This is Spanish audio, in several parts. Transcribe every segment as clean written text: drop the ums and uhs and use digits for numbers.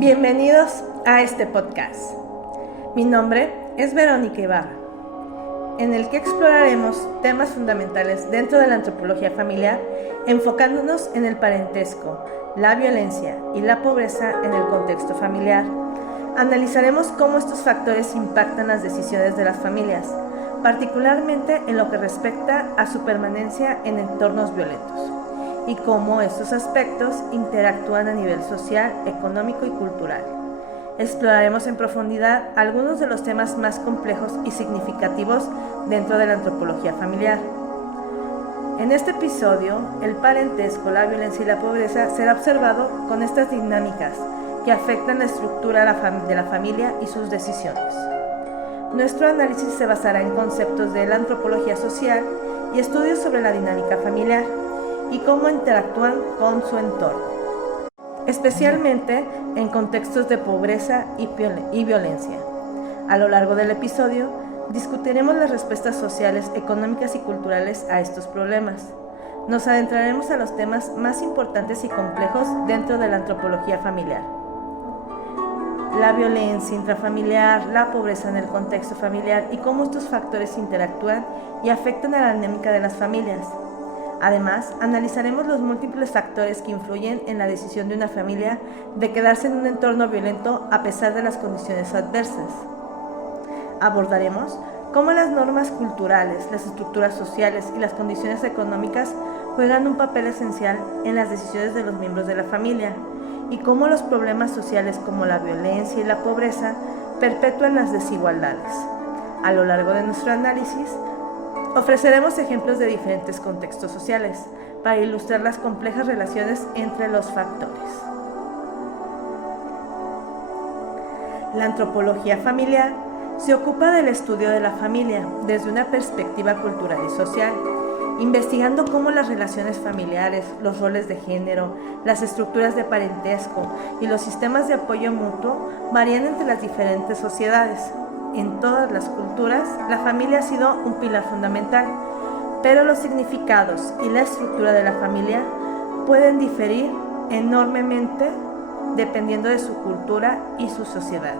Bienvenidos a este podcast. Mi nombre es Verónica Ibarra, en el que exploraremos temas fundamentales dentro de la antropología familiar, enfocándonos en el parentesco, la violencia y la pobreza en el contexto familiar. Analizaremos cómo estos factores impactan las decisiones de las familias, particularmente en lo que respecta a su permanencia en entornos violentos, y cómo estos aspectos interactúan a nivel social, económico y cultural. Exploraremos en profundidad algunos de los temas más complejos y significativos dentro de la antropología familiar. En este episodio, el parentesco, la violencia y la pobreza será observado con estas dinámicas que afectan la estructura de la familia y sus decisiones. Nuestro análisis se basará en conceptos de la antropología social y estudios sobre la dinámica familiar y cómo interactúan con su entorno, especialmente en contextos de pobreza y violencia. A lo largo del episodio, discutiremos las respuestas sociales, económicas y culturales a estos problemas. Nos adentraremos a los temas más importantes y complejos dentro de la antropología familiar: la violencia intrafamiliar, la pobreza en el contexto familiar y cómo estos factores interactúan y afectan a la dinámica de las familias. Además, analizaremos los múltiples factores que influyen en la decisión de una familia de quedarse en un entorno violento a pesar de las condiciones adversas. Abordaremos cómo las normas culturales, las estructuras sociales y las condiciones económicas juegan un papel esencial en las decisiones de los miembros de la familia, y cómo los problemas sociales como la violencia y la pobreza perpetúan las desigualdades. A lo largo de nuestro análisis, ofreceremos ejemplos de diferentes contextos sociales para ilustrar las complejas relaciones entre los factores. La antropología familiar se ocupa del estudio de la familia desde una perspectiva cultural y social, investigando cómo las relaciones familiares, los roles de género, las estructuras de parentesco y los sistemas de apoyo mutuo varían entre las diferentes sociedades. En todas las culturas, la familia ha sido un pilar fundamental, pero los significados y la estructura de la familia pueden diferir enormemente dependiendo de su cultura y su sociedad.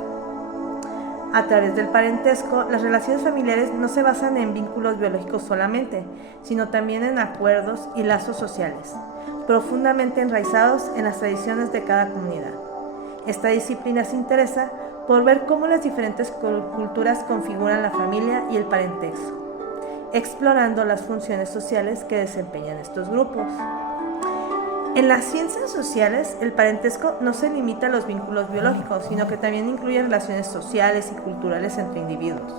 A través del parentesco, las relaciones familiares no se basan en vínculos biológicos solamente, sino también en acuerdos y lazos sociales, profundamente enraizados en las tradiciones de cada comunidad. Esta disciplina se interesa por ver cómo las diferentes culturas configuran la familia y el parentesco, explorando las funciones sociales que desempeñan estos grupos. En las ciencias sociales, el parentesco no se limita a los vínculos biológicos, sino que también incluye relaciones sociales y culturales entre individuos.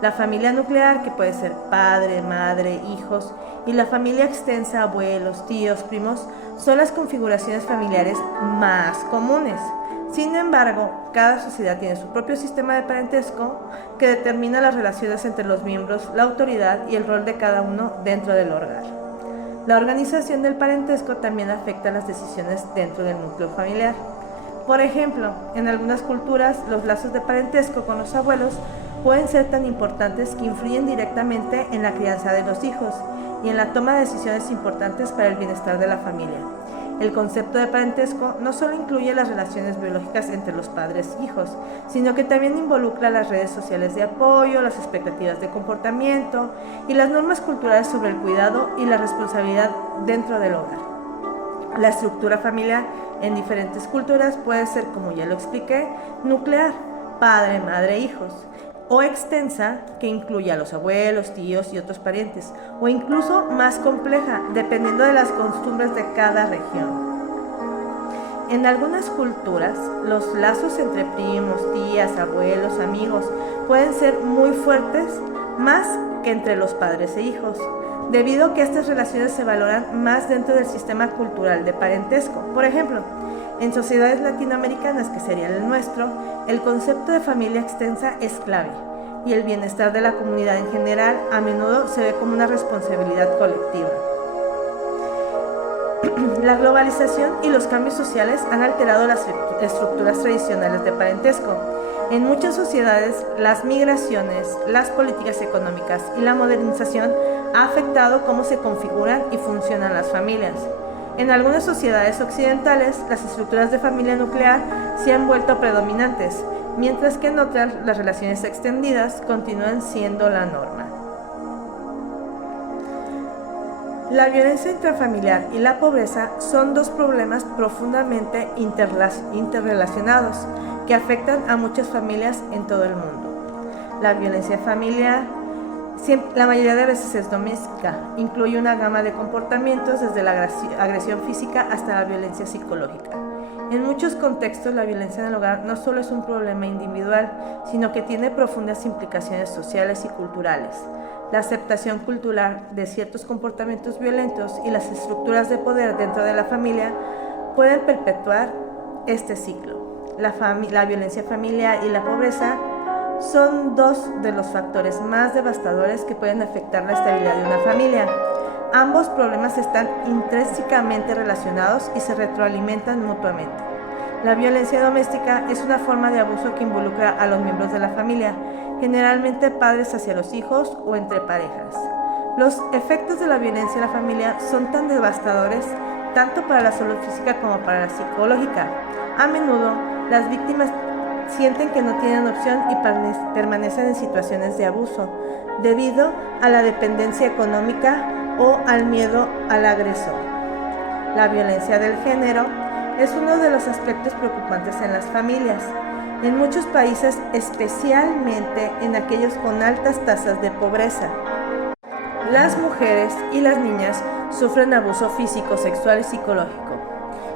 La familia nuclear, que puede ser padre, madre, hijos, y la familia extensa, abuelos, tíos, primos, son las configuraciones familiares más comunes. Sin embargo, cada sociedad tiene su propio sistema de parentesco que determina las relaciones entre los miembros, la autoridad y el rol de cada uno dentro del hogar. La organización del parentesco también afecta las decisiones dentro del núcleo familiar. Por ejemplo, en algunas culturas, los lazos de parentesco con los abuelos pueden ser tan importantes que influyen directamente en la crianza de los hijos y en la toma de decisiones importantes para el bienestar de la familia. El concepto de parentesco no solo incluye las relaciones biológicas entre los padres e hijos, sino que también involucra las redes sociales de apoyo, las expectativas de comportamiento y las normas culturales sobre el cuidado y la responsabilidad dentro del hogar. La estructura familiar en diferentes culturas puede ser, como ya lo expliqué, nuclear, padre, madre, hijos, o extensa, que incluye a los abuelos, tíos y otros parientes, o incluso más compleja, dependiendo de las costumbres de cada región. En algunas culturas, los lazos entre primos, tías, abuelos, amigos pueden ser muy fuertes, más que entre los padres e hijos, debido a que estas relaciones se valoran más dentro del sistema cultural de parentesco. Por ejemplo, en sociedades latinoamericanas, que sería el nuestro, el concepto de familia extensa es clave, y el bienestar de la comunidad en general a menudo se ve como una responsabilidad colectiva. La globalización y los cambios sociales han alterado las estructuras tradicionales de parentesco. En muchas sociedades, las migraciones, las políticas económicas y la modernización ha afectado cómo se configuran y funcionan las familias. En algunas sociedades occidentales, las estructuras de familia nuclear se han vuelto predominantes, mientras que en otras las relaciones extendidas continúan siendo la norma. La violencia intrafamiliar y la pobreza son dos problemas profundamente interrelacionados que afectan a muchas familias en todo el mundo. La violencia familiar la mayoría de veces es doméstica, incluye una gama de comportamientos desde la agresión física hasta la violencia psicológica. En muchos contextos, la violencia en el hogar no solo es un problema individual, sino que tiene profundas implicaciones sociales y culturales. La aceptación cultural de ciertos comportamientos violentos y las estructuras de poder dentro de la familia pueden perpetuar este ciclo. La violencia familiar y la pobreza son dos de los factores más devastadores que pueden afectar la estabilidad de una familia. Ambos problemas están intrínsecamente relacionados y se retroalimentan mutuamente. La violencia doméstica es una forma de abuso que involucra a los miembros de la familia, generalmente padres hacia los hijos o entre parejas. Los efectos de la violencia en la familia son tan devastadores tanto para la salud física como para la psicológica. A menudo, las víctimas sienten que no tienen opción y permanecen en situaciones de abuso debido a la dependencia económica o al miedo al agresor. La violencia del género es uno de los aspectos preocupantes en las familias. En muchos países, especialmente en aquellos con altas tasas de pobreza, las mujeres y las niñas sufren abuso físico, sexual y psicológico.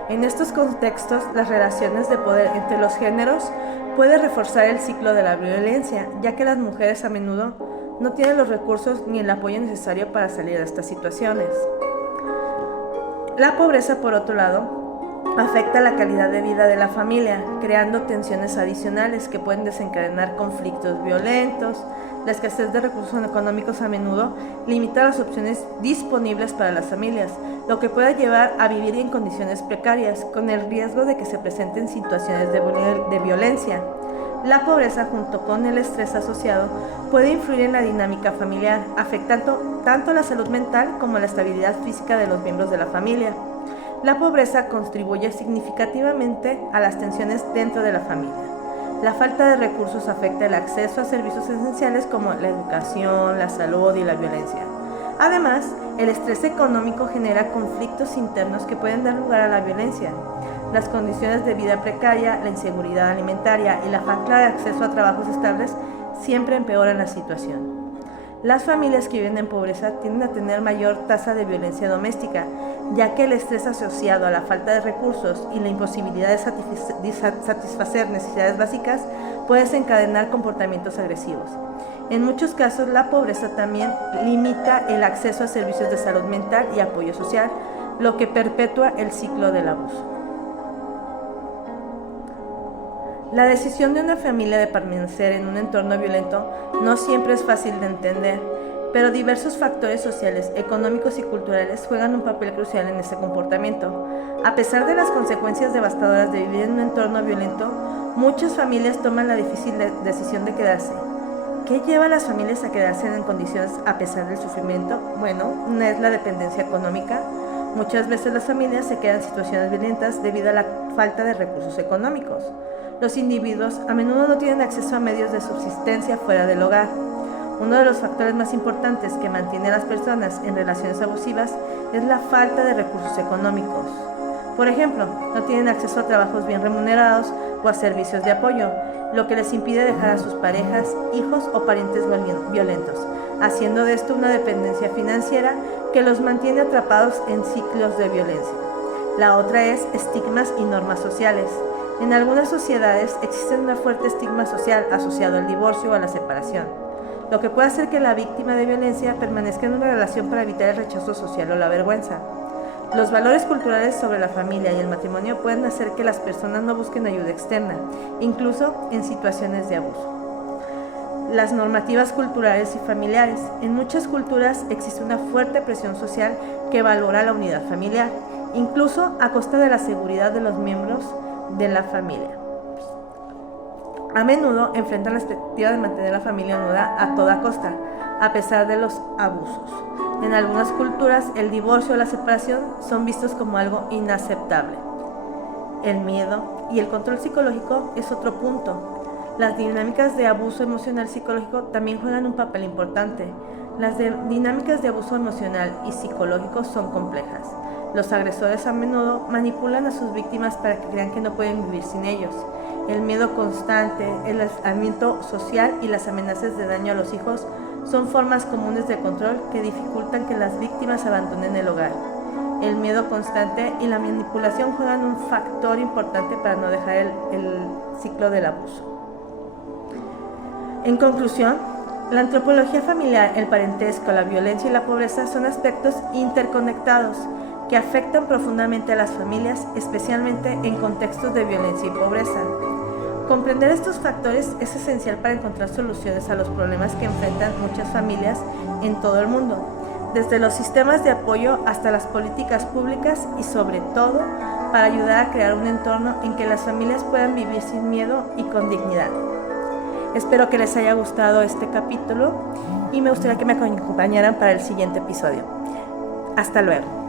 En estos contextos, las relaciones de poder entre los géneros pueden reforzar el ciclo de la violencia, ya que las mujeres a menudo no tienen los recursos ni el apoyo necesario para salir de estas situaciones. La pobreza, por otro lado, afecta la calidad de vida de la familia, creando tensiones adicionales que pueden desencadenar conflictos violentos. La escasez de recursos económicos a menudo limita las opciones disponibles para las familias, lo que puede llevar a vivir en condiciones precarias, con el riesgo de que se presenten situaciones de violencia. La pobreza, junto con el estrés asociado, puede influir en la dinámica familiar, afectando tanto la salud mental como la estabilidad física de los miembros de la familia. La pobreza contribuye significativamente a las tensiones dentro de la familia. La falta de recursos afecta el acceso a servicios esenciales como la educación, la salud y la violencia. Además, el estrés económico genera conflictos internos que pueden dar lugar a la violencia. Las condiciones de vida precaria, la inseguridad alimentaria y la falta de acceso a trabajos estables siempre empeoran la situación. Las familias que viven en pobreza tienden a tener mayor tasa de violencia doméstica, ya que el estrés asociado a la falta de recursos y la imposibilidad de satisfacer necesidades básicas puede desencadenar comportamientos agresivos. En muchos casos, la pobreza también limita el acceso a servicios de salud mental y apoyo social, lo que perpetúa el ciclo del abuso. La decisión de una familia de permanecer en un entorno violento no siempre es fácil de entender, pero diversos factores sociales, económicos y culturales juegan un papel crucial en este comportamiento. A pesar de las consecuencias devastadoras de vivir en un entorno violento, muchas familias toman la difícil decisión de quedarse. ¿Qué lleva a las familias a quedarse en condiciones a pesar del sufrimiento? Bueno, una es la dependencia económica. Muchas veces las familias se quedan en situaciones violentas debido a la falta de recursos económicos. Los individuos a menudo no tienen acceso a medios de subsistencia fuera del hogar. Uno de los factores más importantes que mantiene a las personas en relaciones abusivas es la falta de recursos económicos. Por ejemplo, no tienen acceso a trabajos bien remunerados o a servicios de apoyo, lo que les impide dejar a sus parejas, hijos o parientes violentos, haciendo de esto una dependencia financiera que los mantiene atrapados en ciclos de violencia. La otra es estigmas y normas sociales. En algunas sociedades existe un fuerte estigma social asociado al divorcio o a la separación, lo que puede hacer que la víctima de violencia permanezca en una relación para evitar el rechazo social o la vergüenza. Los valores culturales sobre la familia y el matrimonio pueden hacer que las personas no busquen ayuda externa, incluso en situaciones de abuso. Las normativas culturales y familiares. En muchas culturas existe una fuerte presión social que valora la unidad familiar, incluso a costa de la seguridad de los miembros de la familia. A menudo enfrentan la expectativa de mantener la familia unida a toda costa, a pesar de los abusos. En algunas culturas, el divorcio o la separación son vistos como algo inaceptable. El miedo y el control psicológico es otro punto. Las dinámicas de abuso emocional psicológico también juegan un papel importante. Las dinámicas de abuso emocional y psicológico son complejas. Los agresores a menudo manipulan a sus víctimas para que crean que no pueden vivir sin ellos. El miedo constante, el aislamiento social y las amenazas de daño a los hijos son formas comunes de control que dificultan que las víctimas abandonen el hogar. El miedo constante y la manipulación juegan un factor importante para no dejar el ciclo del abuso. En conclusión, la antropología familiar, el parentesco, la violencia y la pobreza son aspectos interconectados que afectan profundamente a las familias, especialmente en contextos de violencia y pobreza. Comprender estos factores es esencial para encontrar soluciones a los problemas que enfrentan muchas familias en todo el mundo, desde los sistemas de apoyo hasta las políticas públicas y sobre todo para ayudar a crear un entorno en que las familias puedan vivir sin miedo y con dignidad. Espero que les haya gustado este capítulo y me gustaría que me acompañaran para el siguiente episodio. Hasta luego.